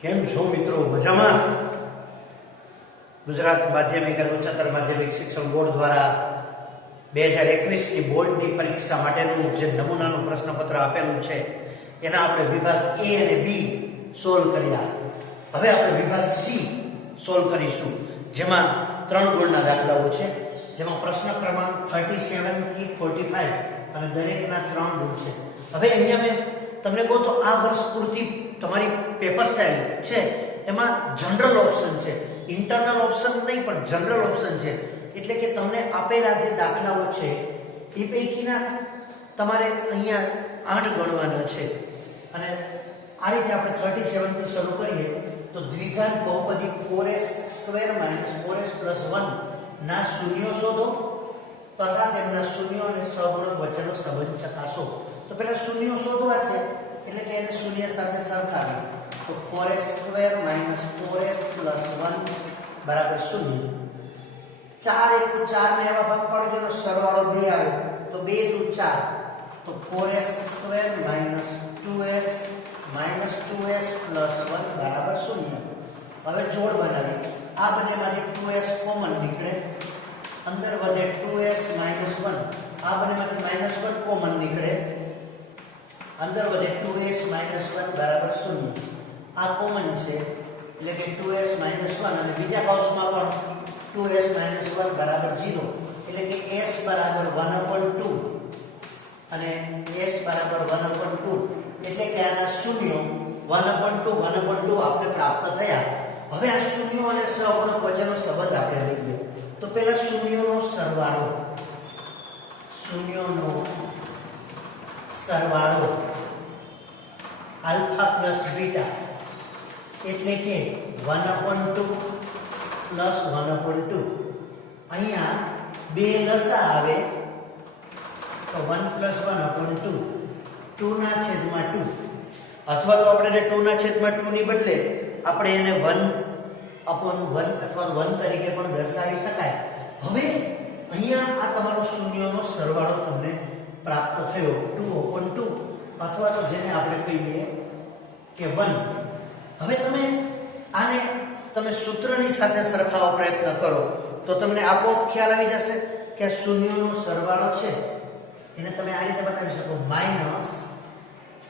કેમ છો મિત્રો? મજામાં? ગુજરાત માધ્યમિક અને ઉચ્ચતર માધ્યમિક શિક્ષણ બોર્ડ દ્વારા 2021ની બોર્ડની પરીક્ષા માટેનું જે નમૂનાનું પ્રશ્નપત્ર આપેલું છે એના આપણે વિભાગ A અને B સોલ્વ કર્યા. હવે આપણે વિભાગ C સોલ્વ કરીશું, જેમાં 3 ગુણના દાખલાઓ છે, જેમાં પ્રશ્ન ક્રમાંક 37 થી 45 અને દરેકના 3 ગુણ છે. હવે અહીંયા મેં તમને કહું તો આ વર્ષ પૂરતી તમારી પેપર સ્ટાઇલ છે એમાં જનરલ ઓપ્શન છે, ઇન્ટરનલ ઓપ્શન નહીં પણ જનરલ ઓપ્શન છે. એટલે કે તમને આપેલા જે દાખલાઓ છે એ પૈકીના તમારે અહીંયા 8 ગણવાના છે. અને આ રીતે આપણે 37 થી શરૂ કરીએ તો દ્વિઘાત બહુપદી 4s² - 4s + 1 ના શૂન્યો શોધો તથા તેમના શૂન્યો અને સહગુણક વચ્ચેનો સંબંધ ચકાસો. તો પહેલા શૂન્યો શોધવા છે એટલે કે એને શૂન્ય સાથે સરખાવી. તો 4s² - 4s + 1 બરાબર 0. 4 * 4 ને એવા ભાગ પાડો જેનો સરવાળો 2 આવે તો 2 * 4 તો 4s² - 2s - 2s + 1 બરાબર 0. હવે જોડ બનાવી. આ બંનેમાંથી 2s કોમન નીકળે, અંદર વધે 2s - 1. આ બંનેમાંથી -1 કોમન નીકળે, અંદર વધે 2s - 1 બરાબર 0. આ કોમન છે એટલે કે 2s - 1 અને બીજા કૌંસમાં પણ 2s - 1 બરાબર 0 એટલે કે s બરાબર 1/2 અને s બરાબર 1/2 એટલે કે આના શૂન્યો 1/2 આપણે પ્રાપ્ત થયા. હવે આ શૂન્યો અને સહગુણક વચ્ચેનો સંબંધ આપણે લઈએ. તો પહેલા શૂન્યોનો સરવાળો આલ્ફા પ્લસ બીટા એટલે કે 1/2 પ્લસ 1/2. અહીંયા 2 લસા આવે તો 1 + 1/2 2 ના છેદમાં 2, અથવા તો આપણે 2 ના છેદમાં 2 ની બદલે આપણે એને 1/1 અથવા 1 તરીકે પણ દર્શાવી શકાય. હવે અહીંયા આ તમારો શૂન્યોનો સરવાળો તમને પ્રાપ્ત થયો 2/2 અથવા તો જેને આપણે કહીએ કે 1. હવે તમે સૂત્રની સાથે સરખાવવાનો પ્રયત્ન કરો તો તમને આપોઆપ ખ્યાલ આવી જશે કે આ શૂન્યોનો સરવાળો છે એને તમે આ રીતે બતાવી શકો માઈનસ,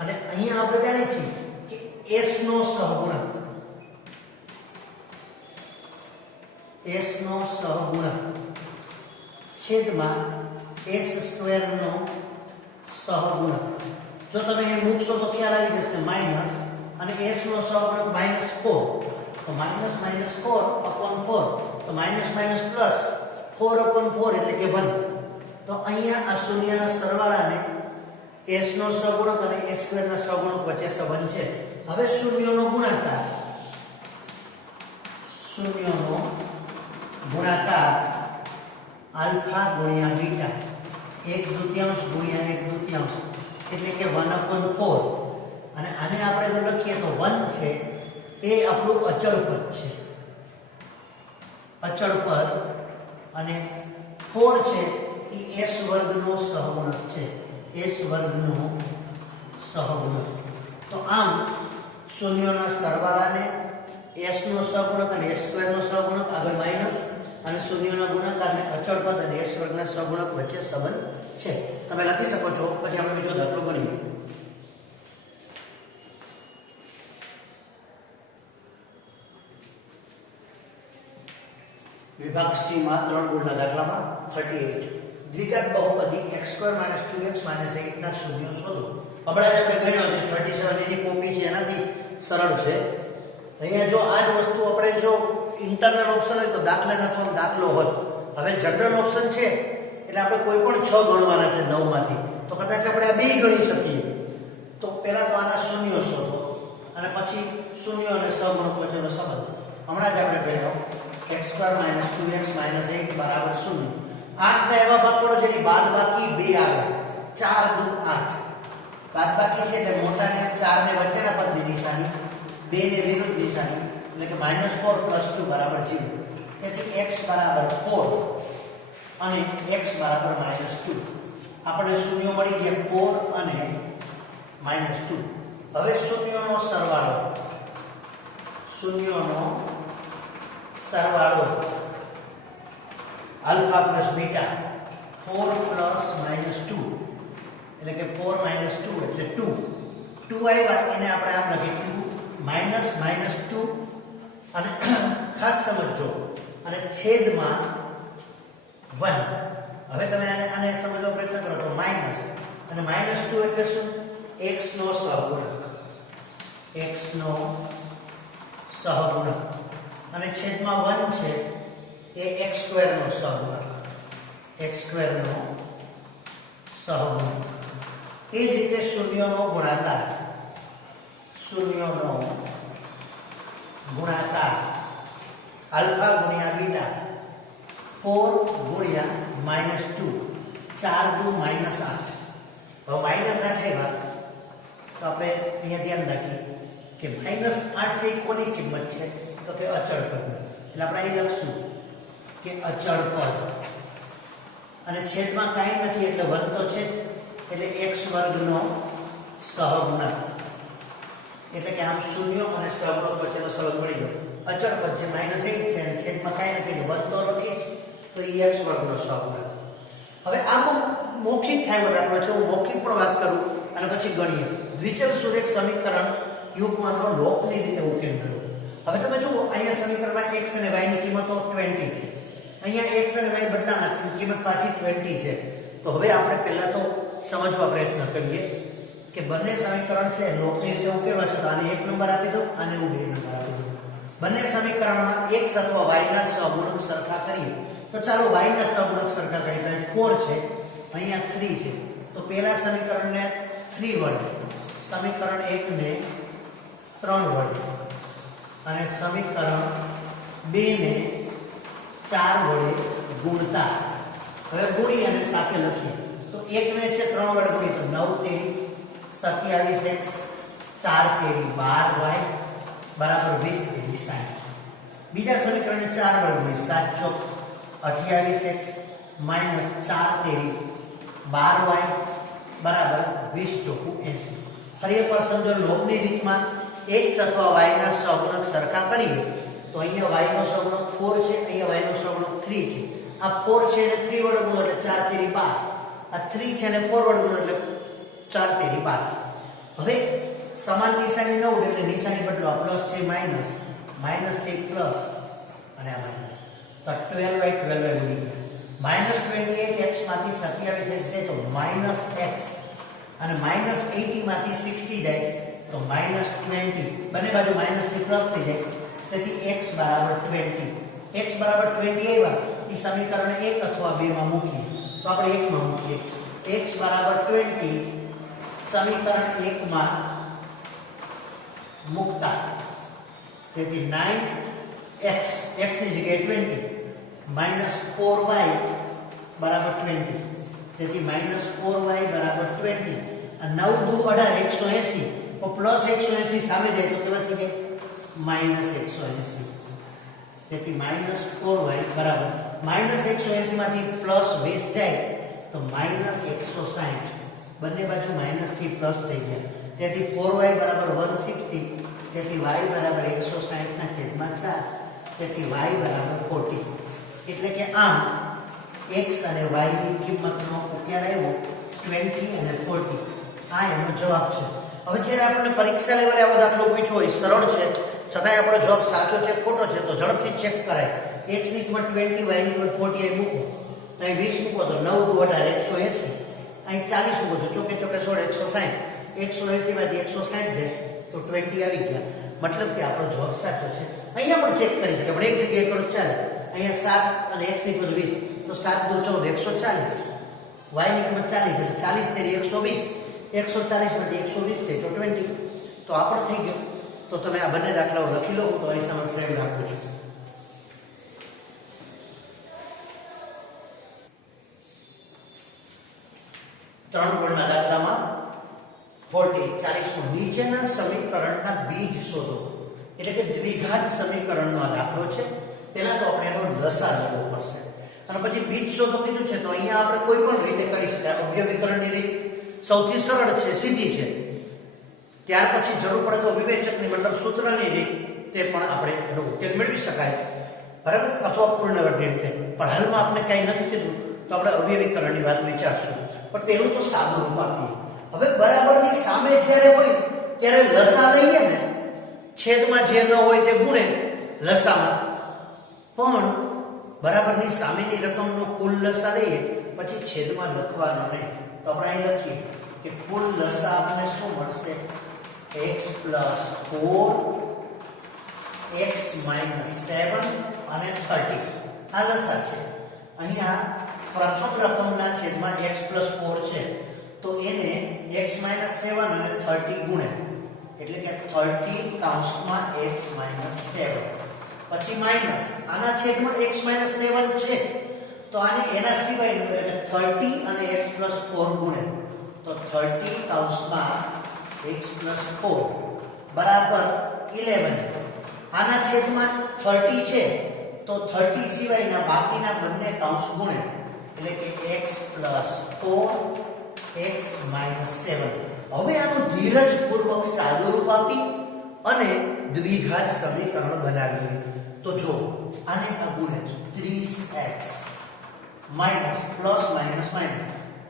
અને અહીંયા આપણે જાણીએ છીએ કે s નો સહગુણક છેદમાં s² નો સહગુણક. જો તમે એ મૂકશો તો ખ્યાલ આવી જશે માઈનસ, અને s નો સહગુણક -4 તો -4/4 તો માઈનસ પ્લસ 4/4 એટલે કે 1. તો અહીંયા આ શૂન્યના સરવાળાને s નો સહગુણક અને s² ના સહગુણક વચ્ચે સંબંધ છે. હવે શૂન્યનો ગુણાકાર આલ્ફા ગુણ્યા બીટા 1/2 ગુણ્યા 1/2 એટલે કે 1/4. અને આને આપણે જો લખીએ તો 1 છે એ આપણું અચળ પદ છે, અને 4 છે એ s² નો સહગુણક છે, તો આમ શૂન્યોના સરવાળાને s નો સહગુણક અને s² નો સહગુણક આગળ માઈનસ, અને શૂન્યોના ગુણાકારને અચળ પદ અને s² ના સહગુણક વચ્ચે સંબંધ છે. તમે લખી શકો છો. પછી આપણે બીજો દાખલો ગણીએ. વિભાગ C માં 3 ગુણના દાખલામાં 38 દ્વિઘાત બહુપદી x² - 2x - 8 ના શૂન્યો શોધો. હમણાં જ આપણે ગણ્યો છે 37 એની કોપી છે, એનાથી સરળ છે. અહીંયા જો આ જ વસ્તુ આપણે જો ઇન્ટરનલ ઓપ્શન હોય તો દાખલો હોત. હવે જનરલ ઓપ્શન છે એટલે આપણે કોઈ પણ 6 ગણવાના છે 9 માંથી, તો કદાચ આપણે આ 2 ગણી શકીએ. તો પહેલા તો આના શૂન્યો શોધો અને પછી શૂન્યો અને સહગુણક વચ્ચેનો સંબંધ. હમણાં જ આપણે ગણ્યો x² - 2x - 8 બરાબર 0. 8 ના એવા ભાગ પાડો જેની બાદબાકી 2 આવે. 4 × 8 બાદબાકી છે એટલે મોટાને 4 ને વચ્ચેના પદની નિશાની, 2 ને વિરુદ્ધ નિશાની એટલે કે -4 + 2 બરાબર 0. તેથી x બરાબર 4 અને x બરાબર -2. આપણે શૂન્યો મળી ગયા 4 અને -2. હવે શૂન્યોનો સરવાળો શૂન્યોનો સરવાળો alpha plus beta 4 plus minus 2 એટલે કે 4 માઇનસ 2 એટલે 2 આવ્યા એને આપણે આમ લખી 2 માઇનસ માઇનસ 2 અને ખાસ સમજો અને છેદમાં 1. હવે તમે આને સમજવાનો પ્રયત્ન કરો તો માઇનસ અને માઇનસ 2 એટલે શું? x નો સહગુણક, x નો સહગુણક અને છેદમાં 1 છે એ x સ્ક્વેર નો સહગુણક, x સ્ક્વેર નો સહગુણક. એ જ રીતે શૂન્યનો ગુણાકાર, શૂન્યનો ગુણાકાર આલ્ફા ગુણ્યા બીટા 4 ગુણ્યા માઇનસ 2 4 દુ માઇનસ 8. હવે માઇનસ 8 આવ્યા તો આપણે અહીંયા ધ્યાન રાખીએ કે માઇનસ 8 છે કોની કિંમત છે? તો કે અચળ પદની. એટલે આપણે અહીં લખશું કે અચળ પદ અને છેદમાં કાંઈ નથી એટલે 1 તો છે જ, એટલે x વર્ગનો સહગુણક. એટલે કે આમ શૂન્ય અને સહગુણક વચ્ચેનો સહગ મળી ગયો. અચળ પદ જે -8 છે અને છેદમાં કાંઈ નથી એટલે 1 તો લખી જ, તો એ x વર્ગનો સહગુણક. હવે આમાં મૌખિક થાય દાખલો છે, હું મૌખિક પણ વાત કરું અને પછી ગણીએ. દ્વિચલ સુરેખ સમીકરણ યુગ્મનો લોકની રીતે ઉકેલ મેળવો. હવે તમે જુઓ અહીંયા સમીકરણમાં x અને y ની કિંમતો 20 છે, અહીંયા x અને y બદલાના કિંમત પાછી 20 છે. તો હવે આપણે પહેલા તો સમજવા પ્રયત્ન કરીએ કે બંને સમીકરણ છે લોકની રીતે ઉકેલવા છે. તો આને 1 નંબર આપી દો, આને હું 2 નંબર આપી દઉં. બંને સમીકરણમાં x અથવા y ના સહગુણક સરખા કરીએ. તો ચાલો y ના સહગુણક સરખા કરીએ. તો 4 છે, અહીંયા 3 છે. તો પહેલા સમીકરણને 3 વડે, સમીકરણ 1 ને 3 વડે અને સમીકરણ 2 ને 4 વડે ગુણતા. હવે ગુણી અને સાથે લખીએ તો 1 ને છે 3 વડે ગુણીએ તો 9 તેરી 27x 4 તેરી 12y બરાબર 20 તેરી 60. બીજા સમીકરણને 4 વડે ગુણીએ 7 ચોક 28x માઇનસ 4 તેરી 12y બરાબર 20 ચોકું 80. ફરી એકવાર સમજો, લોકની રીતમાં x અથવા y ના સહગુણક સરખા કરીએ તો અહીંયા y નો સહગુણક 4 છે, અહીંયા y નો સહગુણક 3 છે. આ 4 છે એને 3 વડે ગુણો એટલે 4 તેરી 12. આ 3 છે એને 4 વડે ગુણો એટલે 4 તેરી 12. હવે સમાન નિશાની ન ઉડે એટલે નિશાની બદલો. આ પ્લસ છે માઇનસ, માઇનસ છે પ્લસ અને આ માઇનસ. તો 12y 12y ઉડી ગયા. -28x માંથી 27x જાય તો -x અને -80 માંથી 60 જાય તો -20. બંને બાજુ માઇનસ થી પ્લસ થઈ જાય, તેથી x બરાબર 20. x બરાબર 20 આવ્યા એ સમીકરણ 1 અથવા 2 માં મૂકીએ. તો આપણે 1 માં મૂકીએ. x બરાબર 20 સમીકરણ 1 માં મૂકતા, તેથી 9x, x ની જગ્યાએ 20 -4y બરાબર 20, તેથી -4y બરાબર 20. આ 9 દુ 18 180 તો પ્લસ 180 સામે જાય તો કેટલા થઈ જાય? -180. તેથી -4y બરાબર -180 માંથી પ્લસ 20 જાય તો -160. બંને બાજુ માઇનસ થી પ્લસ થઈ ગયા, તેથી 4y બરાબર 160. તેથી y બરાબર 160 ના છેદમાં 4, તેથી y બરાબર 40. એટલે કે આમ x અને y ની કિંમતનો ઉકેલ આવ્યો 20 અને 40. આ એનો જવાબ છે. હવે જ્યારે આપણને પરીક્ષા લેવલે આવો દાખલો પૂછ્યો હોય, સરળ છે છતાંય આપણો જવાબ સાચો છે ખોટો છે તો ઝડપથી ચેક કરાય. x ની કિંમત 20, y ની કિંમત 40 અહીં મૂકો તો અહીં 20 મૂકો તો 9 દુ 18 180, અહીં 40 મૂકો તો ચોકે ચોકે 16 160. 180 માંથી 160 જાય તો 20 આવી ગયા. મતલબ કે આપણો જવાબ સાચો છે. અહીંયા પણ ચેક કરી શકીએ, આપણે એક જગ્યાએ કરો ચાલે. અહીંયા 7 અને x ની કિંમત 20 તો 7 દુ 14 140, y ની કિંમત 40 એટલે 40 તેરી 120, 140 માંથી 120 છે તો 20. તો આપણો થઈ ગયો. તો તમે આ બંને દાખલાઓ લખી લો, તો તમારી સામે ફ્રેમ રાખું છું. ત્રણ ગુણના દાખલામાં 40 નીચેના સમીકરણના બીજ શોધો. એટલે કે દ્વિઘાત સમીકરણનો આ દાખલો છે. પહેલા તો આપણે એનો લસા લેવો પડશે અને પછી બીજ શોધો કીધું છે. તો અહીંયા આપણે કોઈ પણ રીતે કરી શકાય. અવ્યવીકરણની રીત સૌથી સરળ છે, સીધી છે. ત્યાર પછી જરૂર પડે તો વિવેચકની મતલબ સૂત્રની રીત તે પણ આપણે એનો ઉકેલ મેળવી શકાય, બરાબર, અથવા પૂર્ણવર્ગની રીતે. પણ હાલમાં આપણે કંઈ નથી કીધું તો આપણે અવયવીકરણની વાત વિચારશું, પણ તેનું તો સાદું રૂપ આપીએ. હવે બરાબરની સામે જ્યારે હોય ત્યારે લસા લઈએ ને, છેદમાં જે ન હોય તે ગુણે લસામાં, પણ બરાબરની સામેની રકમનો કુલ લસા લઈએ પછી છેદમાં લખવાનો નહીં. તો આપણે અહીં લખીએ કે કુલ લસા આપણને શું મળશે? x + 4 x - 7 અને 30 આ લસા છે. અહીંયા પ્રથમ રકમના છેદમાં x + 4 છે તો એને x - 7 અને 30 ગુણે, એટલે કે 30 કૌંસમાં x - 7, પછી માઈનસ આના છેદમાં x - 7 છે તો આને એના સિવાયનું એટલે 30 અને x + 4 ગુણે, તો 30 કૌંસમાં x + 4 બરાબર 11. આના છેદમાં 30 છે તો 30 સિવાયના બાકીના બંને કૌંસ ગુણે, એટલે કે x + 4 x - 7. હવે આનું ધીરજપૂર્વક સાદું રૂપ આપી અને દ્વિઘાત સમીકરણ બનાવીએ. તો જો આને આ ગુણે 30x minus plus minus minus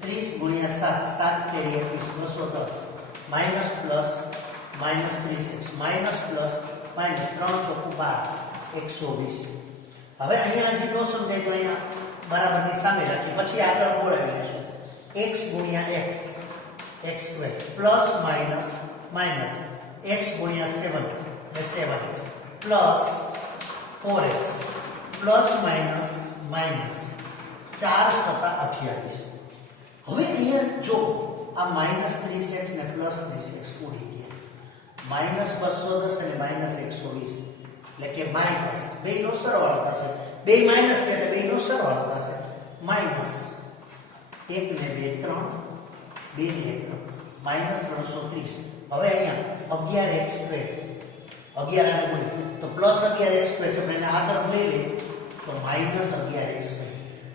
30 ગુણ્યા 7 7 તેરી 21 210 minus plus minus 30x minus plus minus 3 ચોકુ 12 120. હવે અહીંયા હજી નો સમજાય તો અહીંયા બરાબરની સામે રાખી પછી આગળ બોલાવી લેશું. x ગુણ્યા x x² plus minus minus x ગુણ્યા 7 એટલે 7x plus 4x plus minus minus 4 × 28. હવે અહીંયા જો આ માઈનસ 30x ને પ્લસ 30x ઉડી ગયા, માઈનસ 210 અને માઈનસ 120 એટલે કે માઈનસ બેનો સરવાળો થશે, બે માઈનસ છે એટલે બેનો સરવાળો થશે, માઈનસ 1 ને 2 3 2 ને 1 3 માઈનસ 330. હવે અહીંયા 11x² 11 આને ગુણ્યું તો પ્લસ 11x² છે પણ એને આ તરફ લઈ લે તો માઈનસ 11x²,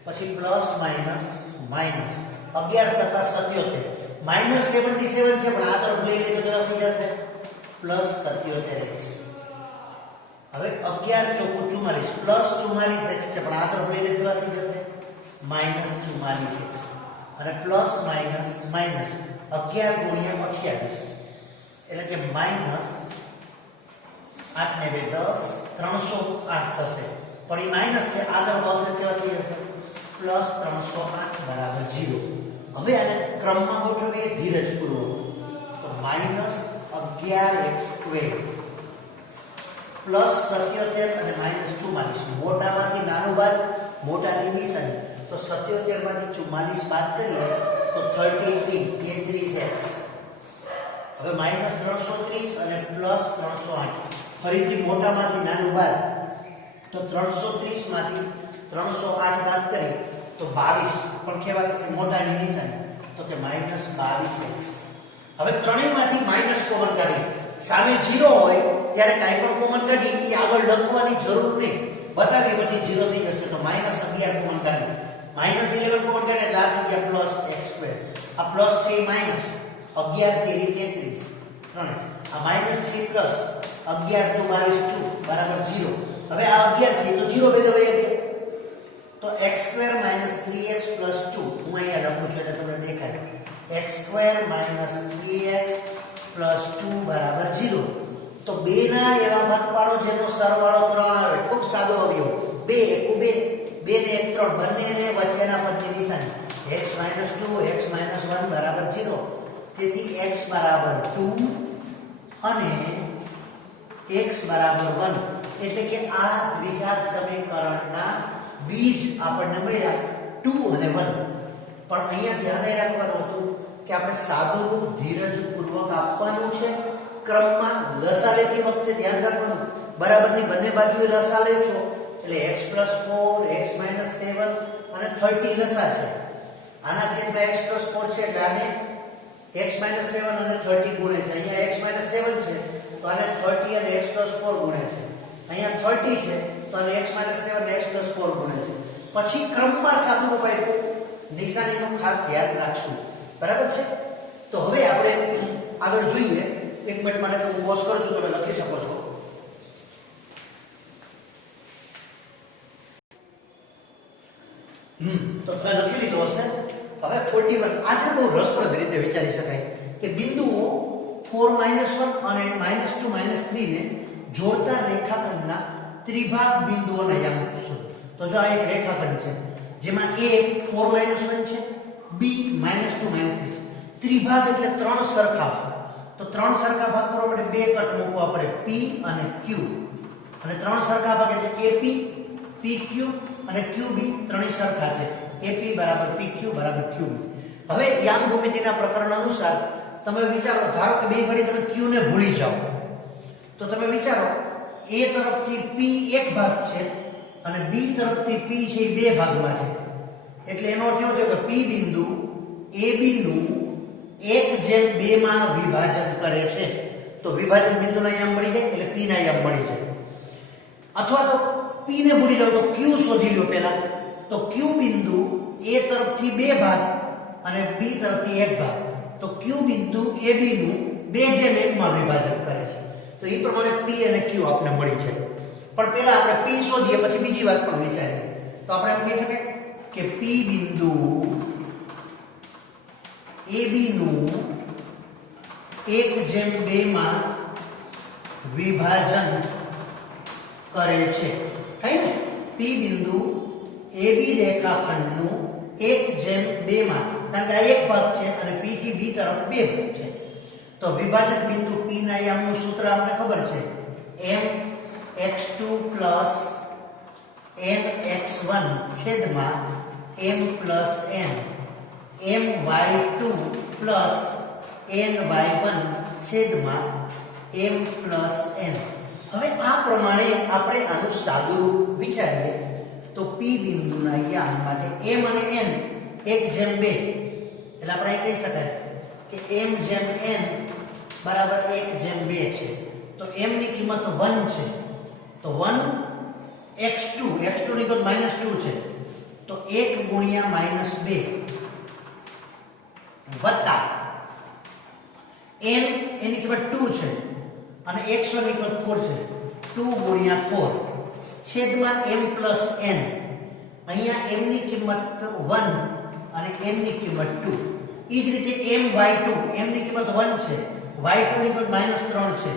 પછી પ્લસ માઈનસ માઈનસ 11 × 77 માઈનસ 77 છે પણ આ તરફ લઈ લે તો કેટલા થઈ જશે? Plus 77x. હવે 11 ચોકુ 44 પ્લસ 44x છે પણ આ તરફ લઈ લે તો થઈ જશે માઈનસ 44x અને પ્લસ માઈનસ માઈનસ 11 ગુણ્યા 28 એટલે કે માઈનસ 8 ને 2 10 308 થશે, પણ એ માઈનસ છે આગળ આવશે કેવા થઈ જશે પ્લસ 308 બરાબર 0. હવે આને ક્રમમાં ગોઠવીએ ધીરજપૂર્વક તો માઈનસ 11x² પ્લસ 77 અને માઈનસ 44. મોટામાંથી નાનું બાદ મોટાની નિશાની, તો 77 માંથી 44 બાદ કરીએ તો 33 33x. હવે માઈનસ 330 અને પ્લસ 308 ફરીથી મોટામાંથી નાનું બાદ તો 330 માંથી 308 બાદ કરીએ તો 22, પણ કહેવાય કે મોટાની નિશાની તો કે માઈનસ 22x. હવે ત્રણેયમાંથી માઈનસ કોમન કાઢીએ, સામે 0 હોય ત્યારે કાંઈ પણ કોમન કાઢી એ આગળ લખવાની જરૂર નહીં, બતાવીએ પછી 0 થઈ જશે. તો માઈનસ 11 કોમન કાઢીએ, માઈનસ 11 કોમન કાઢીએ એટલે આ થઈ ગયા પ્લસ x². આ પ્લસ છે એ માઈનસ 11 તેરી 33 3x, આ માઈનસ છે એ પ્લસ 11 × 22 2 બરાબર 0. હવે આ 11 છે તો 0 ભેગા વહી ગયા તો x² - 3x + 2 હું અહીંયા લખું છું એટલે તમને દેખાય x² - 3x + 2 બરાબર 0. તો બે ના એવા ભાગ પાડો જેનો સરવાળો 3 આવે, ખૂબ સાદો અવયવ 2 1 2 2 ને 1 3 બંનેને વચ્ચેના પદની નિશાની x - 2 x - 1 બરાબર 0. તેથી x બરાબર 2 અને x બરાબર 1 એટલે કે આ દ્વિઘાત સમીકરણના બીજ આપણને મળ્યા 2 અને 1. પણ અહીંયા ધ્યાન રાખવાનું હતું કે આપણે સાદું રૂપ ધીરજપૂર્વક આપવાનું છે. ક્રમમાં લસા લેતી વખતે ધ્યાન રાખવાનું બરાબરની બંને બાજુએ લસા લેજો એટલે x + 4 x - 7 અને 30 લસા છે. આના છેદમાં x + 4 છે એટલે આને x - 7 અને 30 ગુણે છે. અહીંયા x - 7 છે તો આને 30 અને x + 4 ગુણે છે. અહીંયા 30 છે તો આને x - 7 અને x + 4 ગુણે છે. પછી ક્રમમાં સાદું રૂપ આપ્યું, નિશાનીનું ખાસ ધ્યાન રાખશું, બરાબર છે. તો હવે આપણે આગળ જોઈએ. 1 મિનિટ માટે હું પોઝ કરું છું, તમે લખી શકો છો. તો તમે લખી લીધો હશે. હવે 41 આજે બહુ રસપ્રદ રીતે વિચારી શકાય કે બિંદુઓ 4 -1 અને -2 -3 ને જોડતા રેખાખંડના ત્રિભાગ બિંદુઓના યામ શોધો. તો જો આ એક રેખાખંડ છે જેમાં A 4 -1 છે, B -2 -3 છે. ત્રિભાગ એટલે ત્રણ સરખા ભાગ. તો ત્રણ સરખા ભાગ કરવા માટે બે કટ મૂકવા પડે, P અને Q. અને ત્રણ સરખા ભાગ એટલે AP, PQ અને QB ત્રણેય સરખા છે. AP બરાબર PQ બરાબર QB. હવે યામ ભૂમિતિના પ્રકરણ અનુસાર તમે વિચારો, ધારો કે બે ઘડી તમે Q ને ભૂલી જાઓ તો તમે વિચારો A તરફથી P એક ભાગ છે અને B તરફથી P છે એ બે ભાગમાં છે. એટલે એનો અર્થ એવો થયો કે P બિંદુ AB નું 1/2 માં વિભાજન કરે છે. તો વિભાજન બિંદુના યામ મળી જાય એટલે P ના યામ મળી જાય. અથવા તો P ને ભૂલી જાવ તો Q શોધી લો પહેલા. તો Q બિંદુ A તરફથી બે ભાગ અને B તરફથી એક ભાગ. તો Q બિંદુ AB નું 2/1 માં વિભાજન કરે છે. તો એ પ્રમાણે P અને Q આપણે મળી જાય. પણ પહેલા આપણે P શોધીએ પછી બીજી વાત પણ વિચારીએ. તો આપણે એમ કહી શકીએ કે P બિંદુ AB નું 1/2 માં વિભાજન કરે છે. થાય ને? P બિંદુ AB રેખાખંડનું 1/2 માં, કારણ કે આ એક ભાગ છે અને P થી B તરફ બે ભાગ છે. તો વિભાજક બિંદુ P ના યામનું સૂત્ર આપણને ખબર છે, mx2 nx1 છેદમાં m n, my2 ny1 છેદમાં m n. હવે આ પ્રમાણે આપણે આનું સાદુરૂપ વિચારીએ તો P બિંદુના યામ માટે m અને n 1/2 એટલે આપણે કહી શકાય કે m/n બરાબર 1/2 છે. તો m ની કિંમત 1 છે. તો 1 x2 ની કિંમત -2 છે. તો 1 ગુણ્યા -2 વત્તા n એની કિંમત 2 છે અને x1 ની કિંમત 4 છે. 2 ગુણ્યા 4 છેદમાં m n. અહીંયા m ની કિંમત 1 અને n ની કિંમત 2. એ જ રીતે my2, m ની કિંમત 1 છે, y2 ની કિંમત -3 છે.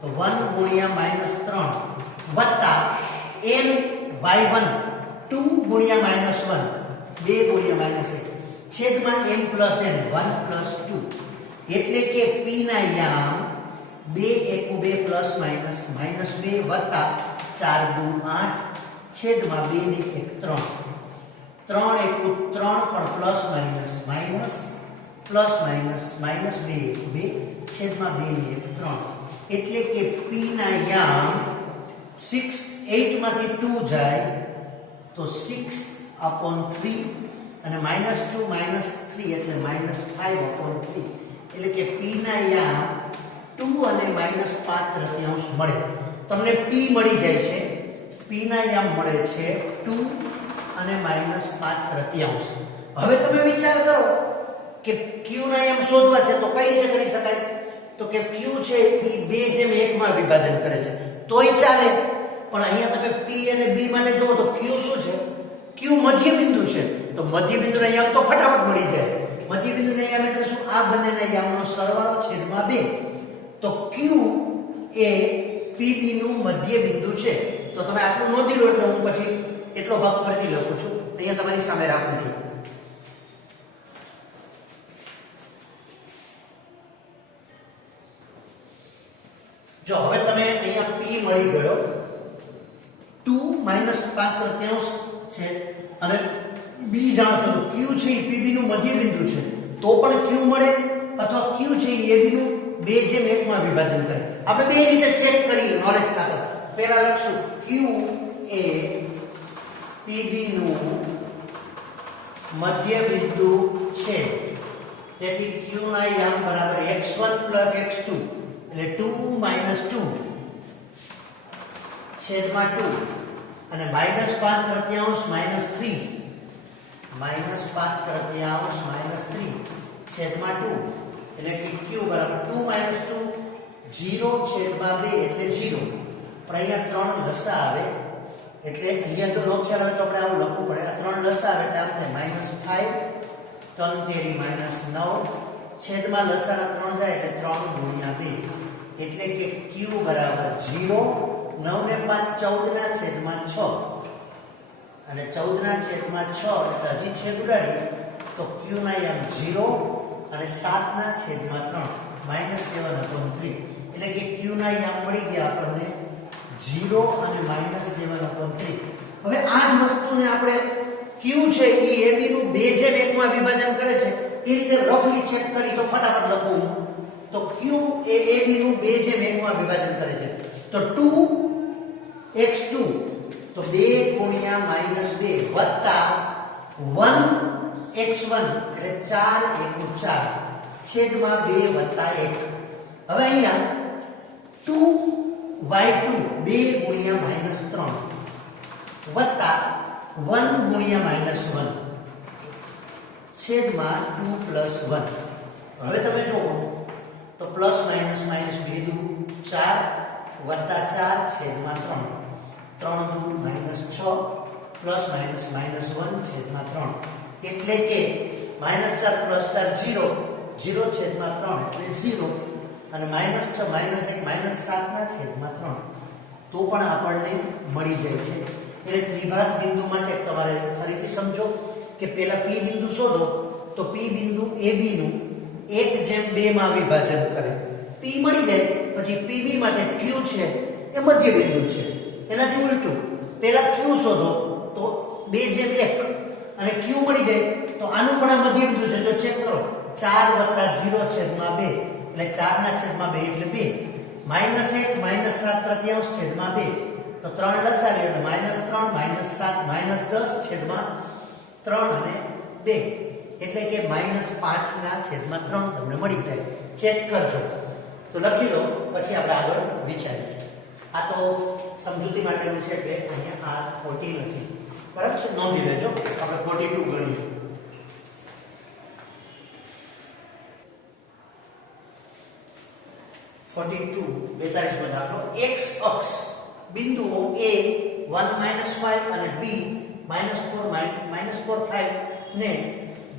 તો 1 ગુણ્યા -3 વત્તા n y1 2 ગુણ્યા -1 2 ગુણ્યા -1 છેદમાં m n 1 2. એટલે કે P ના યામ 2 * 2 + -2 વત્તા 4 × 8 છેદમાં 2 ને 1 3. 3 * 1 3 પણ +- 2 છેદમાં 2 ને 1 3. એટલે કે P ના યામ 6 8 માંથી 2 જાય તો 6/3 અને -2 -3 એટલે -5/3. એટલે કે P ના યામ 2 અને -5/3 મળે. તમને P મળી જાય છે. P ના યામ મળે છે 2 અને -5/3. હવે તમે વિચાર કરો કે Q ના યામ શોધવા છે તો કઈ રીતે કરી શકાય? તો કે Q છે એ 2/1 માં વિભાજન કરે છે તોય ચાલે. પણ અહીંયા તમે P અને B માટે જુઓ તો Q શું છે? Q મધ્ય બિંદુ છે. તો મધ્ય બિંદુના યામ તો ફટાફટ મળી જાય. મધ્ય બિંદુના યામ એટલે શું? આ બંનેના યામનો સરવાળો છેદમાં 2. તો Q એ PB નું મધ્ય બિંદુ છે. તો તમે આટલું નોંધી લો એટલે હું પછી એટલો ભાગ ફરીથી લખું છું. અહીંયા તમારી સામે રાખું છું. જો હવે તમે અહીંયા P મળી ગયો 2 -5/3 છે અને B જાણો છો Q છે એ PB નું મધ્ય બિંદુ છે તો પણ Q મળે અથવા Q છે એ AB નું 2/1 માં વિભાજન કરે. આપણે બે રીતે ચેક કરીએ નોલેજ ખાતર. પહેલા લખશું Q એ PB નું મધ્ય બિંદુ છે. તેથી Q ના યામ બરાબર x1 + x2 એટલે 2 - 2 છેદમાં 2 અને -5/3 -3 છેદમાં 2 એટલે કે Q બરાબર 2 - 2 0 છેદમાં 2 એટલે 0. પણ અહીંયા 3 લસા આવે એટલે અહીંયા તો નો ખ્યાલ આવે તો આપણે આવું લખવું પડે. આ 3 લસા આવે એટલે આમ થાય -5 3 તેરી -9 છેદમાં લસાના 3 જાય એટલે 3 ગુણ્યા 2 એટલે કે q બરાબર 0. 9 ને 5 14 ના છેદમાં 6 અને 14 ના છેદમાં 6 એટલે હજી છેદ ઉડાડીએ તો q ના યામ 0 અને 7 ના છેદમાં 3 -7/3 એટલે કે q ના યામ મળી ગયા આપણને 0 અને -7/3. હવે આ જ વસ્તુને આપણે q છે એ ab નું 2/1 માં વિભાજન કરે છે એ રીતે રફલી ચેક કરી તો ફટાફટ લખું તો q એ ab નું 2/1 માં વિભાજન કરે છે તો 2x2 તો 2 ગુણ્યા -2 વત્તા 1x1 એટલે 4 × 4 છેદમાં 2 વત્તા 1. હવે અહીંયા 2y2 2 ગુણ્યા -3 વત્તા 1 ગુણ્યા -1 છેદમાં 2 + 1. હવે તમે જુઓ તો પ્લસ માઇનસ માઇનસ 2 દુ 4 વત્તા 4 છેદમાં 3 3 દુ -6 પ્લસ માઇનસ માઇનસ 1 છેદમાં 3 એટલે કે -4 + 4 0 0 છેદમાં 3 એટલે 0 અને -6 -1 -7 ના છેદમાં 3 તો પણ આપણને મળી જાય છે. એટલે ત્રિભાગ બિંદુ માટે તમારે ફરીથી સમજો કે પહેલા P બિંદુ શોધો તો P બિંદુ AB નું 1/2 માં વિભાજન કરે. P મળી જાય પછી PB માટે Q છે એ મધ્ય બિંદુ છે. એનાથી ઉલટું પહેલા Q શોધો તો 2/1 અને Q મળી જાય તો આનું પણ આ મધ્ય બિંદુ છે. જો ચેક કરો 4 + 0 છેદમાં 2 એટલે 4 ના છેદમાં 2 એટલે 2 -1 -7 છેદમાં 2 તો 3 લસાવી એટલે -3 -7 -10 છેદમાં 3 અને 2 એટલે કે -5 ના છેદમાં 3 તમને મળી જાય. ચેક કરજો તો લખી લો પછી આપણે આગળ વિચારીએ. આ તો સમજૂતી માટેનું છે કે અહીંયા આ ખોટી નથી બરાબર છે. નોંધી લેજો આપણે 42 ગણીએ. 42 42 દાખલો x અક્ષ બિંદુઓ A 1 - 5 અને B -4 5 ને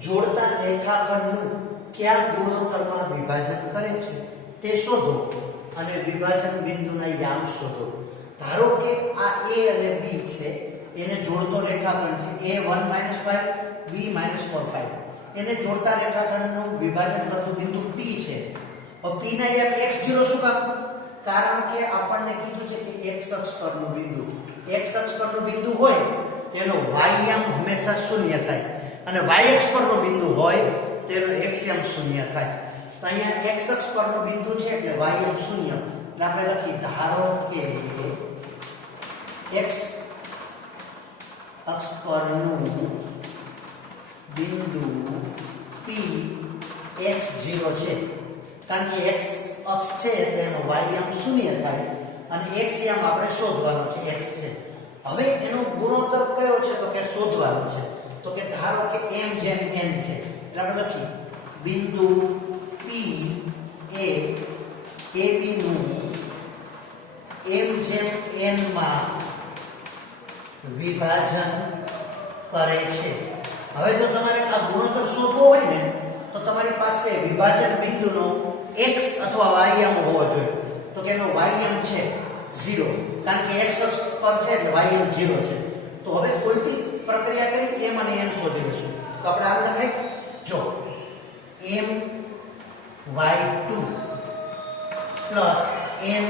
જોડતા રેખાખંડનું કયા ગુણોત્તરમાં વિભાજન કરે છે તે શોધો અને વિભાજન બિંદુના યામ શોધો. ધારો કે આ A અને B છે એને જોડતો રેખાખંડ છે A 1 - 5 B -4 5 એને જોડતા રેખાખંડનું વિભાજન કરતું બિંદુ P છે. P ના યામ x0 શું કામ? કારણ કે આપણને કીધું છે કે x અક્ષ પરનું બિંદુ બિંદુ હોય તેનો y યામ હંમેશા શૂન્ય થાય અને y અક્ષ પરનો બિંદુ હોય તેનો x યામ શૂન્ય થાય. તો અહીંયા x અક્ષ પરનો બિંદુ છે એટલે y યામ શૂન્ય. એટલે આપણે લખી ધારો કે x અક્ષ પરનું બિંદુ P x0 છે. કારણ કે x અક્ષ છે એટલે એનો y યામ શૂન્ય થાય અને x યામ આપણે શોધવાનો છે x છે. હવે એનો ગુણોત્તર કયો છે તો કે શોધવાનો છે. તો કે ધારો કે m જેમ n છે એટલે આપણે લખીએ બિંદુ P એ AB નું m જેમ n માં વિભાજન કરે છે. હવે જો તમારે આ ગુણોત્તર શોધવો હોય ને તો તમારી પાસે વિભાજન બિંદુનો x અથવા y યામ હોવો જોઈએ. તો કે એનો y યામ છે 0 કારણ કે x અક્ષ પર છે એટલે y યામ 0 છે. તો હવે ઉલટી પ્રક્રિયા કરી m અને n શોધી લઈશું. તો આપણે આ લખાય જો m y2 plus m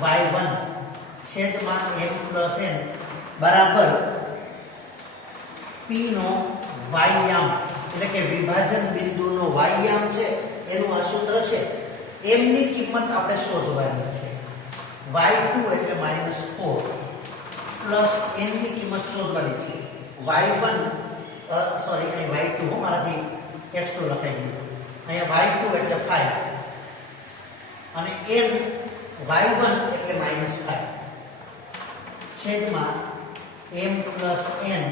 y1 છેદમાં m પ્લસ n બરાબર p નો y યામ એટલે કે વિભાજન બિંદુનો y યામ છે એનું આ સૂત્ર છે. m ની કિંમત આપણે શોધવાની છે. y2 એટલે -4 પ્લસ n ની કિંમત શોધવાની છે. y1 સોરી અહીં y2 મારાથી x2 લખાઈ ગયું. અહીંયા y2 એટલે 5 અને n y1 એટલે -5 છેદમાં m પ્લસ n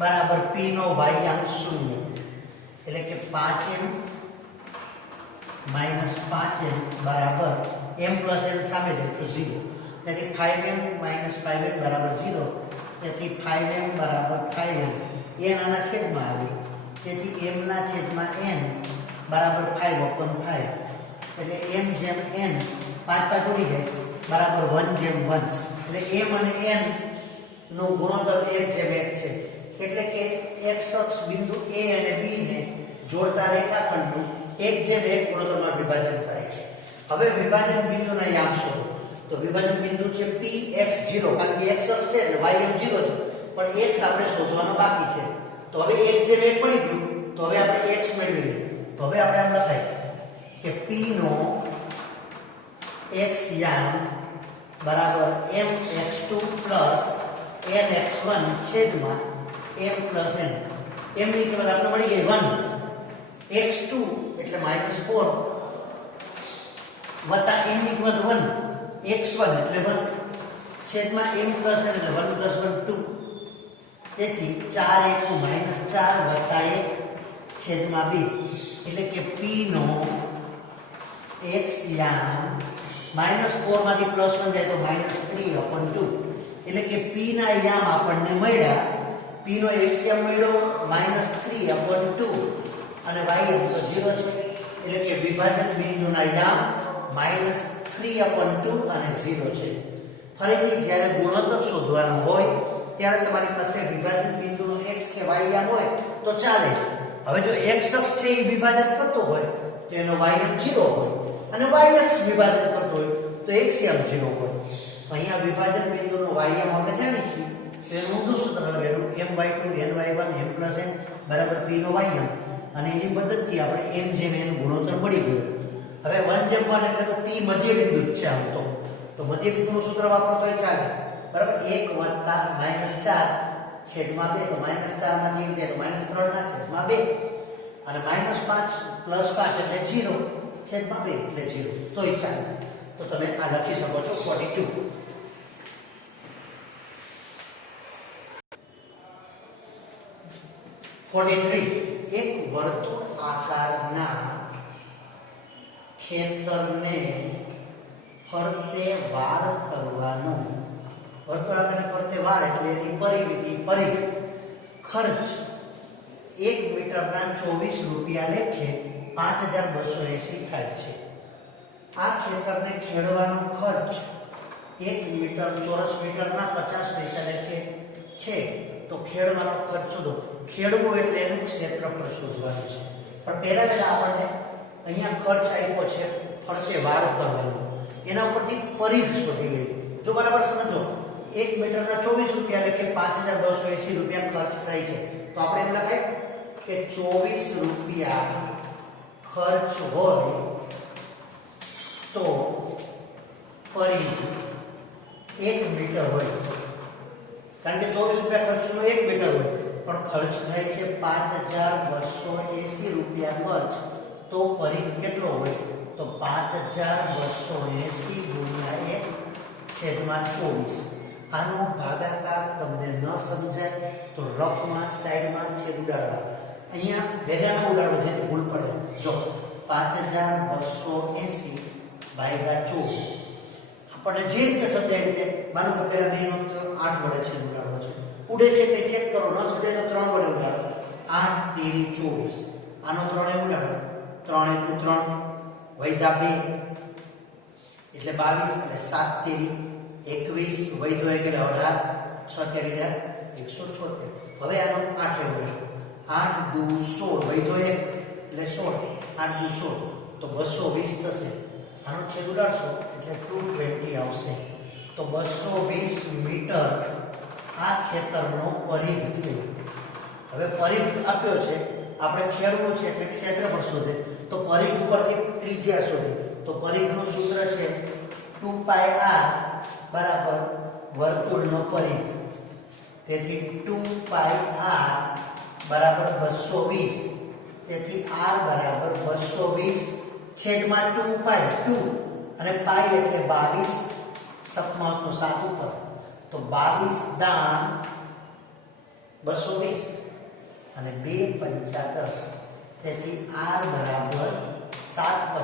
બરાબર p નો y યામ 0 એટલે કે 5m - 5m બરાબર m પ્લસ n સામે જાય તો 0 એટલે 5m - 5m બરાબર 0 તેથી 5m બરાબર 5m n આના છેદમાં આવી તેથી m ના છેદમાં n બરાબર 5/5 એટલે m જેમ n 5 ઉડી જાય બરાબર 1 જેમ 1 એટલે m અને n નો ગુણોત્તર 1 જેમ 1 છે એટલે કે x અક્ષ બિંદુ a અને b ને જોડતા રેખાખંડનું 1 જેમ 1 ગુણોત્તરમાં વિભાજન કરે છે. હવે વિભાજન બિંદુના યામ શોધો. તો વિભાજન બિંદુ છે px0 કારણ કે x અક્ષ છે એટલે ym 0 છે પણ x આપણે શોધવાનો બાકી છે. તો હવે 1 જેમ 1 પડી ગયું તો હવે આપણે x મેળવી લઈએ. તો હવે આપણે આમ લખાય કે p નો x યામ બરાબર mx2 nx1 છેદમાં m n. m ની કિંમત આપણે મળી ગઈ 1 x2 એટલે -4 વત્તા n ની કિંમત 1 x1 એટલે 1 છેદમાં m n એટલે 1 + 1 2 તેથી 4 * 1 -4 વત્તા 1 છેદમાં 2 એટલે કે p નો x યામ -4 માંથી +1 જાય તો -3/2 એટલે કે p ના યામ આપણને મળ્યા. p નો x યામ મળ્યો -3/2 અને y યામ તો 0 છે એટલે કે વિભાજન બિંદુના યામ -3/2 અને 0 છે. ફરીથી જ્યારે ગુણોત્તર શોધવાનો હોય ત્યારે તમારી પાસે વિભાજન બિંદુનો x કે y યામ હોય તો ચાલે. હવે જો x અક્ષ છે એ વિભાજન કરતો હોય તો એનો y યામ 0 હોય અને y અક્ષ વિભાજન કરતો હોય તો x યામ 0 હોય. અહીંયા વિભાજન બિંદુનો y યામ આપણે જાણીએ છીએ તો એનું ઊંધું સૂત્ર લગાડ્યું my2 ny1 m+n બરાબર p નો y યામ અને એની મદદથી આપણે m જેમ n ગુણોત્તર મળી ગયો. હવે 1 જેમ 1 એટલે તો p મધ્ય બિંદુ જ છે આમ તો મધ્ય બિંદુનું સૂત્ર વાપરો તો ચાલે બરાબર 1 + -4 છેદમાં 2 તો -4 માંથી 1 જાય તો -3 ના છેદમાં 2 અને -5 + 5 એટલે 0 છેદમાં 2 એટલે 0 તોય ચાલે. તો તમે આ લખી શકો છો 42. 43 એક વર્તુળ આકારના ખેતરને ફરતે વાડ કરવાનું. વર્તુળ આકારને ફરતે વાડ એટલે એની પરિમિતિ પરિઘ ખર્ચ 1 મીટરના 24 રૂપિયા લેખે 5280 થાય છે. આ ખેતરને ખેડવાનો ખર્ચ 1 મીટર ચોરસ મીટરના 50 પૈસા લેખે છે. તો ખેડવાનો ખર્ચ શોધો. ખેડવું એટલે એનું ક્ષેત્રફળ શોધવાનું છે. પણ પહેલા આપણને અહીંયા ખર્ચ આપ્યો છે ફરતે વાડ કરવાનો એના ઉપરથી પરિઘ શોધી ગઈ. જો બરાબર સમજો 1 મીટરના 24 રૂપિયા લેખે 5280 રૂપિયા ખર્ચ થાય છે તો આપણે એમ લખાય કે 24 રૂપિયા ખર્ચ હોય તો પરિઘ 1 મીટર હોય. કારણ કે 24 રૂપિયા ખર્ચનો 1 મીટર હોય પણ ખર્ચ થાય છે 5280 રૂપિયા ખર્ચ તો પરિઘ કેટલો હોય તો 5280 ગુણ્યા 1/24. આનો ભાગાકાર તમને ન સમજાય તો રફમાં સાઈડમાં છેદ ઉડાડવા. અહીંયા ભેગા ન ઉડાડવા જેથી ભૂલ પડે. જો 5280 ભાગ્યા 24 આપણને જે રીતે સમજાય રીતે માનો કે પહેલા બેનો 8 વડે છેદ ઉડાડવો છે. ઉડે છે એટલે ચેક કરો ન ઉડે તો 3 વડે ઉડાડો. 8 તેરી 24 આનો 3 એ ઉડાડો 3 * 3 વૈધા 2 એટલે 22 એટલે 7 તેરી 21 વૈધો 1 એટલે 18 6 તેરી 176. હવે આનો 8 એ ઉડાડો 8 × 2 = 16 વૈધો 1 એટલે 16 8 × 16 તો 220 થશે. આનો છેદ ઉડાડશો એટલે 220 આવશે. તો 220 મીટર આ ખેતરનો પરિઘ થયો. હવે પરિઘ આપ્યો છે આપણે ખેડવું છે એટલે ક્ષેત્રફળ શોધે તો પરિઘ ઉપરથી ત્રિજ્યા શોધે. તો પરિઘનું સૂત્ર છે 2πr બરાબર વર્તુળનો પરિઘ. તેથી 2πr બરાબર 220. તેથી r બરાબર 220 છેદમાં 2π 2 અને પાઈ એટલે 22 સપ્તમાંશનો 7 ઉપર તો 22 દાણ 220 અને 2 પંચા 10 તેથી r બરાબર 7 ×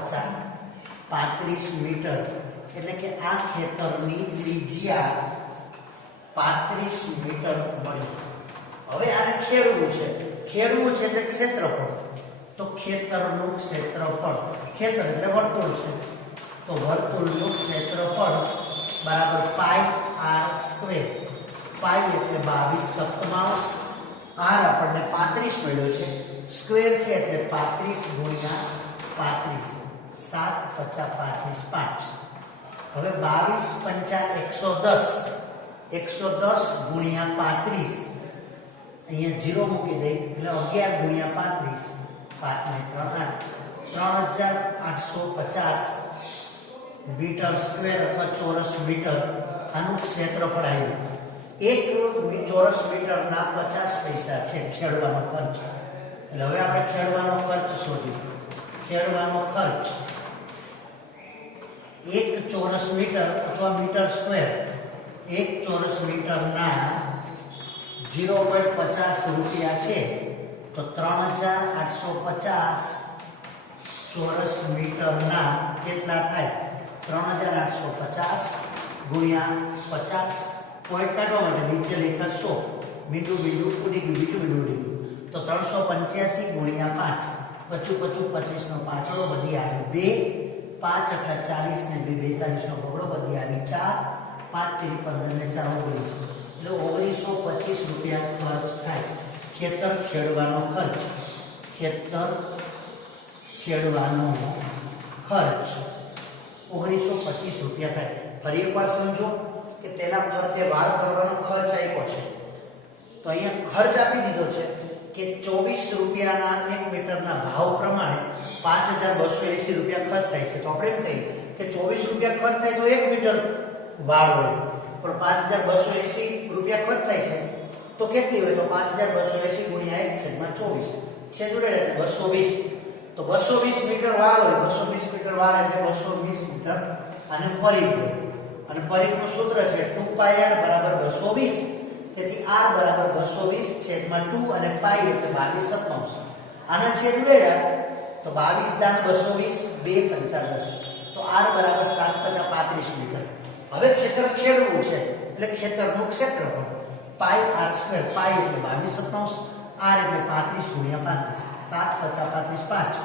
35 મીટર એટલે કે આ ખેતરની ત્રિજ્યા 35 મીટર મળ્યું. હવે આને ખેડવું છે. ખેડવું છે એટલે ક્ષેત્રફળ. તો ખેતરનું ક્ષેત્રફળ, ખેતર એટલે વર્તુળ છે, તો વર્તુળનું ક્ષેત્રફળ બરાબર પાઈ આર સ્ક્વેર. પાઈ એટલે 22 સપ્તમાંશ, આર આપણને 35 મળ્યો છે, સ્ક્વેર છે એટલે 35 ગુણ્યા 35, 7 × 5 = 5. હવે 22 × 5 = 110, 110 ગુણ્યા 35, અહીંયા 0 મૂકી દે એટલે 11 ગુણ્યા 35, 5 ને 3 8, 3850 મીટર સ્ક્વેર અથવા ચોરસ મીટર આનું ક્ષેત્રફળ આવ્યું. 1 ચોરસ મીટરના 50 પૈસા છે ખેડવાનો ખર્ચ. એટલે હવે આપણે ખેડવાનો ખર્ચ શોધીએ. ખેડવાનો ખર્ચ 1 ચોરસ મીટર અથવા મીટર સ્ક્વેર, 1 ચોરસ મીટરના 0.50 રૂપિયા છે, તો 3850 ચોરસ મીટરના કેટલા થાય? 3850 ગુણ્યા 50. પોઈન્ટ કાઢવા માટે નીચે લખ્યા 100, બિંદુ બિંદુ ઉડી ગયું, બીજું બિંદુ ઉડી ગયું, તો 385 ગુણ્યા 5, 25 નો પાછળો બધી આવી 2, 5 × 40 ને 2 42 નો બગડો બધી આવી 4, 5 × 15 ને 4 19, એટલે 1925 રૂપિયા ખર્ચ થાય. ખેતર ખેડવાનો ખર્ચ, ખેતર ખેડવાનો ખર્ચ 1925 રૂપિયા થાય. ફરી એકવાર સમજો કે પેલા ફરતે વાળ કરવાનો ખર્ચ આપ્યો છે, તો અહીંયા ખર્ચ આપી દીધો છે કે 24 રૂપિયાના 1 મીટરના ભાવ પ્રમાણે 5280 રૂપિયા ખર્ચ થાય છે. તો આપણે એમ કહીએ કે 24 રૂપિયા ખર્ચ થાય તો 1 મીટર વાળ હોય, પણ 5280 રૂપિયા ખર્ચ થાય છે તો કેટલી હોય? તો 5280 ગુણ્યા 1/24, છેદ ઉડે એટલે 220. તો 220 મીટર વાળ હોય, 220 મીટર વાળ એટલે 220 મીટર. અને પરિઘ હોય, અને પરિઘનું સૂત્ર છે 2πr = 220. તેથી r બરાબર 220/2 અને પાઈ એટલે 22 સપ્તમાંશ. આના છેદ ઉડ્યા તો 22 દાન 220, 2 × 5 = 10, તો r બરાબર 7 × 35 મીટર. હવે ખેતર ખેડવું છે એટલે ખેતરનું ક્ષેત્રફળ પાઈ આર સ્ક્વેર, પાઈ એટલે 22 સપ્તમાંશ, r એટલે 35 ગુણ્યા 35, 7 × 35 5,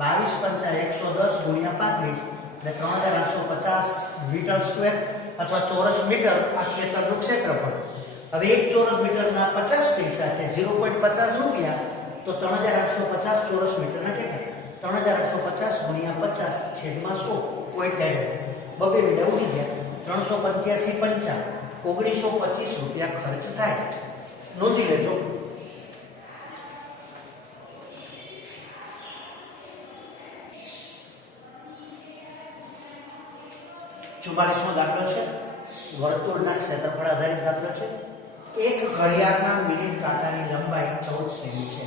22 × 5 110 ગુણ્યા 35 એટલે 3850 મીટર સ્ક્વેર અથવા ચોરસ મીટર આ ખેતરનું ક્ષેત્રફળ. હવે 1 ચોરસ મીટરના 50 પૈસા છે, 0.50 રૂપિયા, તો 3850 ચોરસ મીટરના કેટલા? 3850 ગુણ્યા 50 છેદમાં 100, પોઈન્ટ કાઢ્યા, બબે મીટર ઉડી ગયા, 385 50, 1925 રૂપિયા ખર્ચ થાય. નોંધી લેજો. ચુમ્માલીસમો દાખલો છે, વર્તુળના ક્ષેત્રફળ આધારિત દાખલો છે. એક ઘડિયાળના મિનિટ કાંટાની લંબાઈ 14 સેમી છે.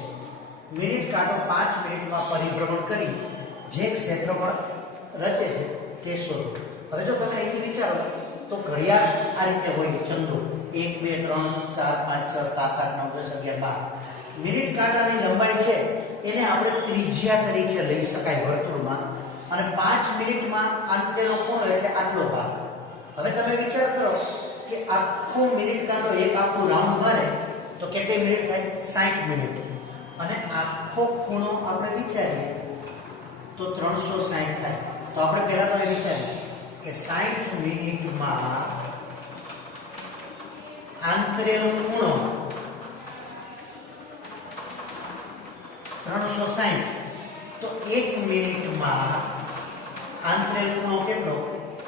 મિનિટ કાંટો 5 મિનિટમાં પરિભ્રમણ કરી જે ક્ષેત્રફળ રચે છે તે શોધો. હવે જો તમે અહીંથી વિચારો તો ઘડિયાળ આ રીતે હોય, ચંદો 1 2 3 4 5 6 7 8 9 10 11 12. મિનિટ કાંટાની લંબાઈ છે એને આપણે ત્રિજ્યા તરીકે લઈ શકાય વર્તુળમાં, અને 5 મિનિટમાં આંતરેલો ખૂણો એટલે આટલો ભાગ. હવે તમે વિચાર કરો કે આખો મિનિટ કાંટો એક આખું રાઉન્ડ મારે તો કેટલી મિનિટ થાય? 60 મિનિટ. અને આખો ખૂણો આપણે વિચારીએ તો 360 થાય. તો આપણે પહેલા તો વિચારીએ કે 60 મિનિટમાં આંતરેલો ખૂણો 360, તો 1 મિનિટમાં આંતરેલ ખૂણો કેટલો?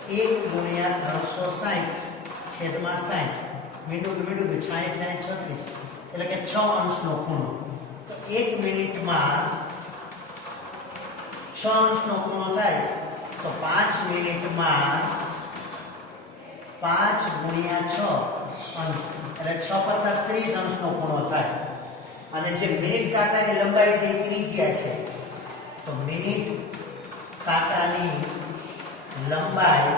1 ગુણ્યા 360 છેદમાં 60, મીંડું 60 60 36, એટલે કે 6 અંશનો ખૂણો. તો 1 મિનિટમાં 6 અંશનો ખૂણો થાય તો 5 મિનિટમાં 5 ગુણ્યા 6 અંશ એટલે 6 + 30 અંશનો ખૂણો થાય. અને જે મિનિટ કાંટાની લંબાઈ છે એ ત્રિજ્યા છે, તો મિનિટ કાંટાની લંબાઈ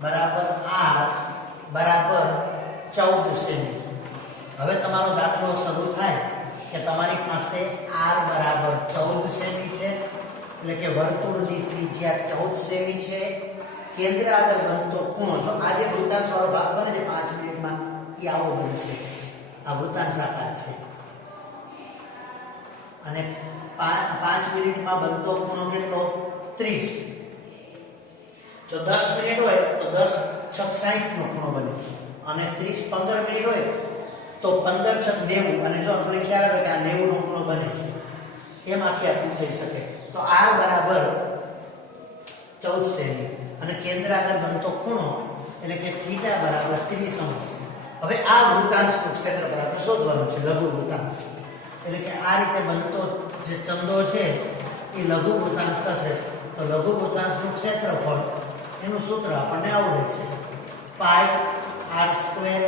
બરાબર r બરાબર 14 સેમી. હવે તમારો દાખલો શરૂ થાય કે તમારી પાસે r બરાબર 14 સેમી છે, એટલે કે વર્તુળની ત્રિજ્યા 14 સેમી છે. કેન્દ્ર આગળ બનતો ખૂણો, જો આજે વૃત્તાંશ વાળો ભાગ બને છે 5 મિનિટમાં, એ આવો બનશે, આ વૃત્તાંશ આકાર છે. અને 5 મિનિટમાં બનતો ખૂણો કેટલો? 30. જો 10 મિનિટ હોય તો 10 છક 60 નો ખૂણો બને, અને 15 મિનિટ હોય તો 15 છક 90, અને જો તમને ખ્યાલ આવે કે આ 90 નો ખૂણો બને છે, એમ આખું થઈ શકે. તો r બરાબર 14 સેમી અને કેન્દ્ર આગળ બનતો ખૂણો એટલે કે થીટા બરાબર 30 અંશ. હવે આ વૃત્તાંશનું ક્ષેત્રફળ આપણે શોધવાનું છે, લઘુ વૃત્તાંશ. એટલે કે આ રીતે બનતો જે ચંદો છે એ લઘુ વૃત્તાંશ થશે. તો લઘુ વૃત્તાંશનું ક્ષેત્રફળ એનું સૂત્ર આપણને આવડે છે, પાઈ r સ્ક્વેર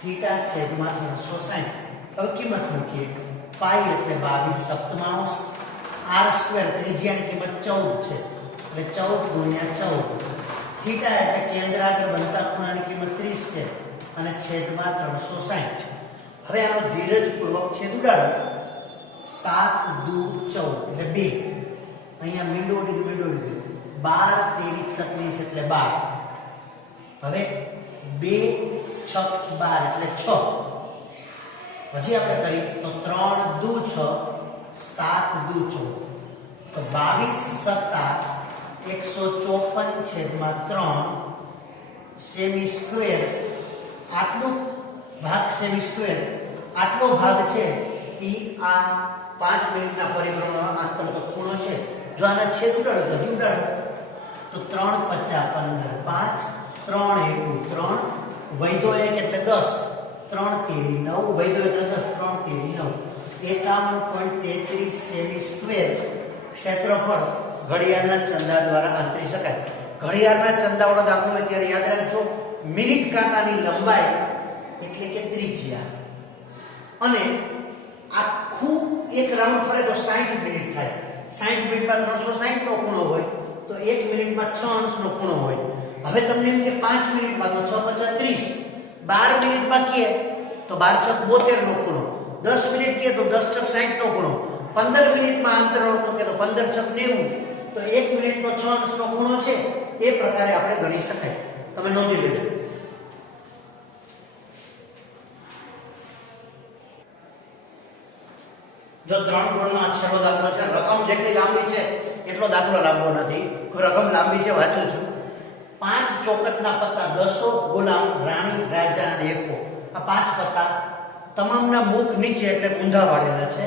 થીટા છેદમાં 360. હવે કિંમત મૂકીએ. પાઈ એટલે 22 સપ્તમાંશ, r સ્ક્વેર ત્રિજ્યાની કિંમત 14 છે એટલે 14 ગુણ્યા 14. થીટા એટલે કેન્દ્ર આગળ બનતા ખૂણાની કિંમત 30 છે અને છેદમાં 360. હવે આનો ધીરજપૂર્વક છેદ ઉડાડો. 7 દુ 14 એટલે 2. અહીંયા મીંડો ઉડી ગયું. 12 તેરી 36 એટલે 12. હવે 2 છક 12 એટલે 6. હજી આપણે કરીએ તો 3 દુ 6, 7 દુ 14. તો 22 સત્તા 154 છેદમાં 3 સેમી સ્ક્વેર. આટલું ભાગ સેમી સ્ક્વેર, આટલો ભાગ છે એ આ 5 મિનિટના પરિભ્રમણમાં આંતરતો ખૂણો છે. જો આના છેદ ઉડાડો તો હજી ઉડાડો તો 3 50 15 5 3 1 3 વૈધો 1 એટલે 10 3 તેરી 9 વૈધો એટલે 10 3 તેરી 9 51.33 સેમી સ્ક્વેર ક્ષેત્રફળ ઘડિયાળના ચંદા દ્વારા આંતરી શકાય. ઘડિયાળના ચંદાવાળો દાખલો હોય ત્યારે યાદ રાખજો, મિનિટ કાંટાની લંબાઈ એટલે કે ત્રિજ્યા, અને આખું એક રાઉન્ડ ફરે તો 60 મિનિટ થાય. 60 મિનિટમાં 360 નો ખૂણો હોય તો 1 મિનિટમાં 6 અંશનો ખૂણો હોય. હવે તમને એમ કે 5 મિનિટમાં તો 6 50 30, 12 મિનિટમાં કે તો 12 છક 72 નો ખૂણો, 10 મિનિટ કે તો 10 છક 60 નો ખૂણો, 15 મિનિટમાં અંતર તો કે તો 15 છક 90, તો 1 મિનિટનો 6 અંશનો ખૂણો છે. એ પ્રકારે આપણે ગણી શકાય. તમે નોંધી લેજો. જો 3 ગુણનો છેલ્લો દાખલો છે, રકમ જેટલી લાંબી છે એટલો દાખલો લાંબો નથી, રકમ લાંબી છે, વાંચું છું. 5 ચોકટના પત્તા, 10 ગુલામ, રાણી, રાજા અને એકો. આ 5 પત્તા તમામના મુખ નીચે એટલે ઊંધા વાળેલા છે,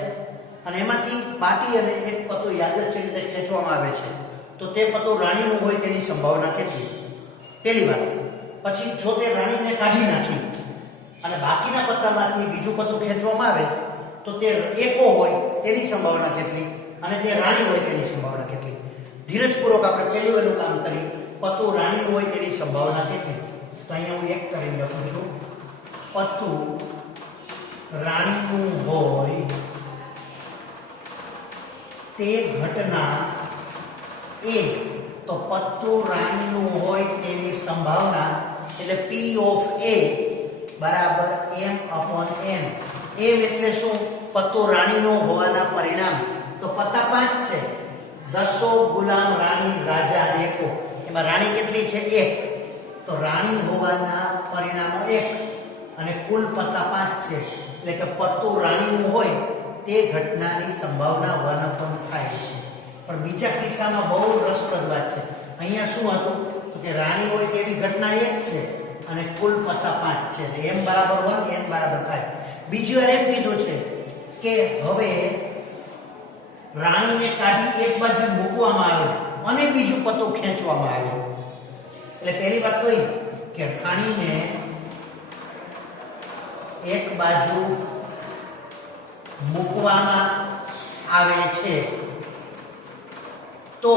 અને એમાંથી પાટી અને એક પત્તું યાદચ્છિક રીતે ખેંચવામાં આવે છે. તો તે પત્તું રાણીનું હોય તેની સંભાવના કેટલી? પહેલી વાત. પછી જો તે રાણીને કાઢી નાખી અને બાકીના પત્તામાંથી બીજું પત્તું ખેંચવામાં આવે તો તે એકો હોય તેની સંભાવના કેટલી, અને તે રાણી હોય તેની સંભાવના કેટલી? ધીરજપૂર્વક આપણે પહેલું કામ કરી. પત્તું રાણીનું હોય તેની સંભાવના કેટલી? તો અહીંયા હું એક કરીને લખું છું, પત્તું રાણીનું હોય તે ઘટના એ. તો પત્તું રાણીનું હોય તેની સંભાવના એટલે P ઓફ A બરાબર m/n. એમ એટલે શું? પત્તું રાણીનો હોવાના પરિણામ. તો પત્તા 5 છે, 10 ગુલામ, રાણી, રાજા અને એકો. એમાં રાણી કેટલી છે? 1. તો રાણી હોવાના પરિણામો 1 અને કુલ પત્તા 5 છે. એટલે કે પત્તું રાણીનું હોય તે ઘટનાની સંભાવના 1/5 છે. પણ બીજા કિસ્સામાં બહુ રસપ્રદ વાત છે. અહીંયા શું હતું? તો કે રાણી હોય તેની ઘટના 1 છે અને કુલ પત્તા 5 છે. એટલે m બરાબર 1, n બરાબર 5. બીજી વાર એમ કીધું છે કે હવે રાણીને કાઢી એક બાજુ મૂકવામાં આવે અને બીજું પત્તું ખેંચવામાં આવે. એટલે પહેલી વાત તો એ કે રાણીને એક બાજુ મૂકવામાં આવે છે તો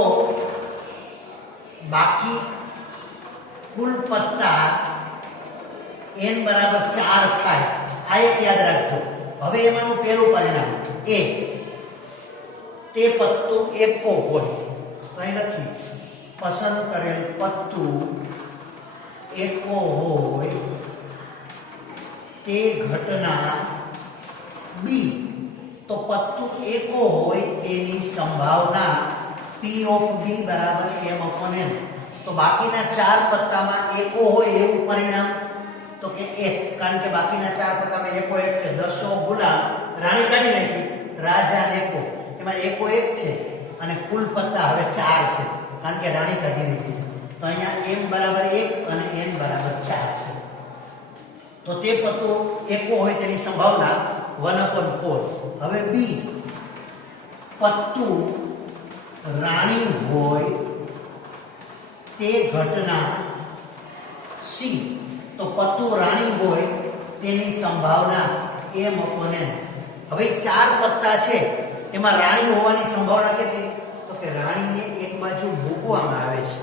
બાકી કુલ પત્તા n બરાબર 4 થાય. આ એક યાદ રાખજો. હવે એમાંનું પહેલું પરિણામ એ તે પત્તું એકો હોય તો અહીં લખી પસંદ કરેલ પત્તું એકો હોય તે ઘટના બી. તો પત્તું એકો હોય તેની સંભાવના P ઓફ B બરાબર m/n. તો બાકીના 4 પત્તામાં એકો હોય એવું પરિણામ તો કે 1, કારણ કે બાકીના 4 પત્તામાં એકો 1 છે. દસો ગુલામ, રાણી કાઢી નાખી, રાજા એકો, એમાં એકો 1 છે અને કુલ પત્તા હવે 4 છે, કારણ કે રાણી કાઢી નાખી. તો અહીંયા m બરાબર 1 અને n બરાબર 4 છે. તો તે પત્તો એકો હોય તેની સંભાવના 1/4. હવે b, પત્તું રાણી હોય તે ઘટના c, તો પત્તું રાણી હોય તેની સંભાવના m/n. હવે 4 પત્તા છે એમાં રાણી હોવાની સંભાવના કેટલી? તો કે રાણીને એક બાજુ મૂકવામાં આવે છે.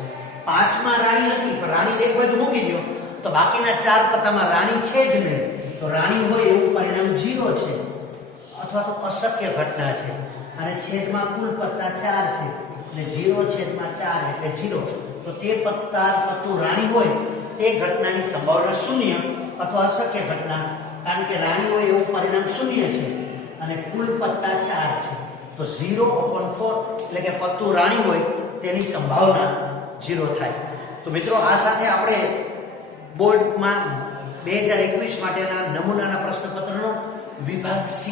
5માં રાણી હતી પણ રાણીને એક બાજુ મૂકી દો તો બાકીના 4 પત્તામાં રાણી છે જ નહીં, તો રાણી હોય એવું પરિણામ 0 છે અથવા તો અશક્ય ઘટના છે. અને છેદમાં કુલ પત્તા 4 છે એટલે 0/4 એટલે 0. તો તે પત્તું રાણી હોય તે ઘટનાની સંભાવના 0 અથવા અશક્ય ઘટના, કારણ કે રાણી હોય એવું પરિણામ 0 છે અને કુલ પત્તા 4 છે. તો 0/4 એટલે કે પત્તું રાણી હોય તેની સંભાવના 0 થાય. તો મિત્રો, આ સાથે આપણે બોર્ડમાં 2021 માટેના નમૂનાના પ્રશ્નપત્રનો વિભાગ C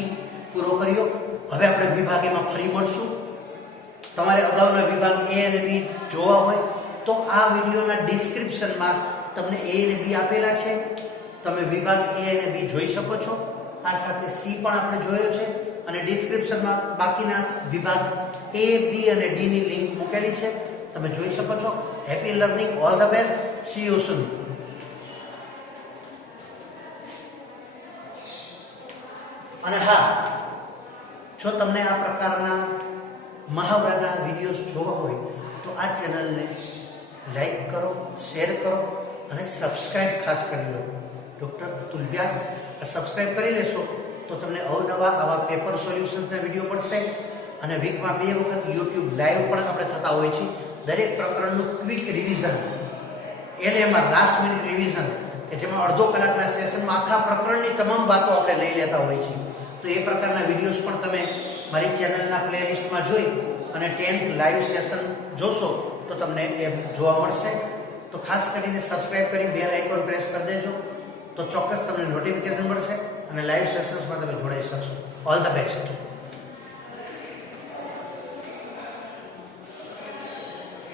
પૂરો કર્યો. હવે આપણે વિભાગ એમાં ફરી મળશું. તમારે અગાઉના વિભાગ A અને B જોવા હોય તો આ વિડીયોના ડિસ્ક્રિપ્શનમાં તમને A અને B આપેલા છે, તમે વિભાગ A અને B જોઈ શકો છો. આ સાથે C પણ આપણે જોયો છે અને ડિસ્ક્રિપ્શનમાં બાકીના વિભાગ A, B અને D ની લિંક મૂકેલી છે, તમે જોઈ શકો છો. Happy learning, all the best, C you સૂન. અને હા, જો તમને આ પ્રકારના મહાવરાના વિડીયોઝ જોવા હોય તો આ ચેનલને લાઈક કરો, શેર કરો અને સબસ્ક્રાઇબ ખાસ કરી લો. ડૉક્ટર અતુલ વ્યાસ સબસ્ક્રાઇબ કરી લેશો તો તમને અવનવા આવા પેપર સોલ્યુશન્સના વિડીયો મળશે. અને વીકમાં 2 વખત યુટ્યુબ લાઈવ પણ આપણે થતા હોય છે. દરેક પ્રકરણનું quick revision, LMR last minute revision, કે જેમાં અડધો કલાકના સેશનમાં આખા પ્રકરણની તમામ વાતો આપણે લઈ લેતા હોય છે. તો એ પ્રકારના વિડીયોઝ પણ તમે મારી ચેનલના પ્લેલિસ્ટમાં જોઈ અને 10th લાઈવ સેશન જોશો તો તમને એ જોવા મળશે. તો ખાસ કરીને સબસ્ક્રાઇબ કરી બેલ આઇકોન પ્રેસ કરી દેજો, તો ચોક્કસ તમને નોટિફિકેશન મળશે અને લાઈવ સેશન્સમાં તમે જોડાઈ શકશો. All the best.